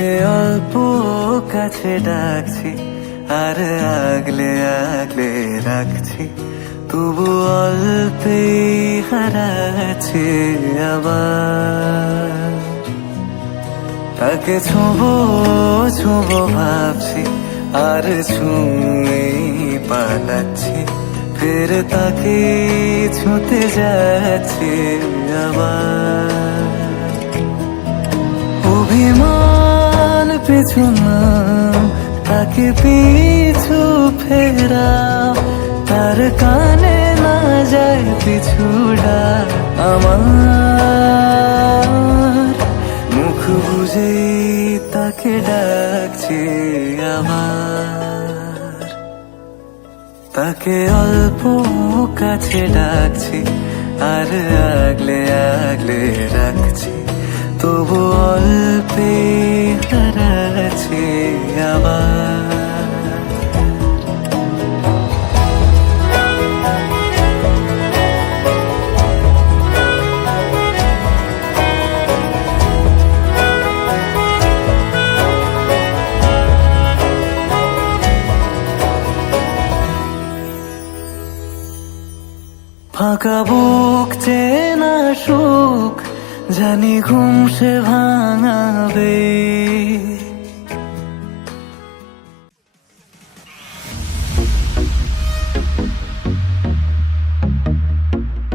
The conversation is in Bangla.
তাকে অল্প কাছে ডাকছি আর আগলে আগলে রাখছি, তবু অল্পে হারাচ্ছি আবার। তাকে ছোঁবো ছোঁবো ভাবছি আর ছুঁয়ে পালাচ্ছি, ফের তাকে ছুঁতে যাচ্ছি আবার। অভিমান পিছু না, তাকে পিছু ফেরাও, তার কানে না যায় পিছুডা আমার। মুখ বুঝে তাকে ডাকছি আবার। তাকে অল্প কাছে ডাকছি আর আগলে আগলে রাখছি, তবু অল্পে হারাচ্ছি আবার। ফাঁকা বুক চেনা সুখ জানি ঘুম সে ভাঙাবে,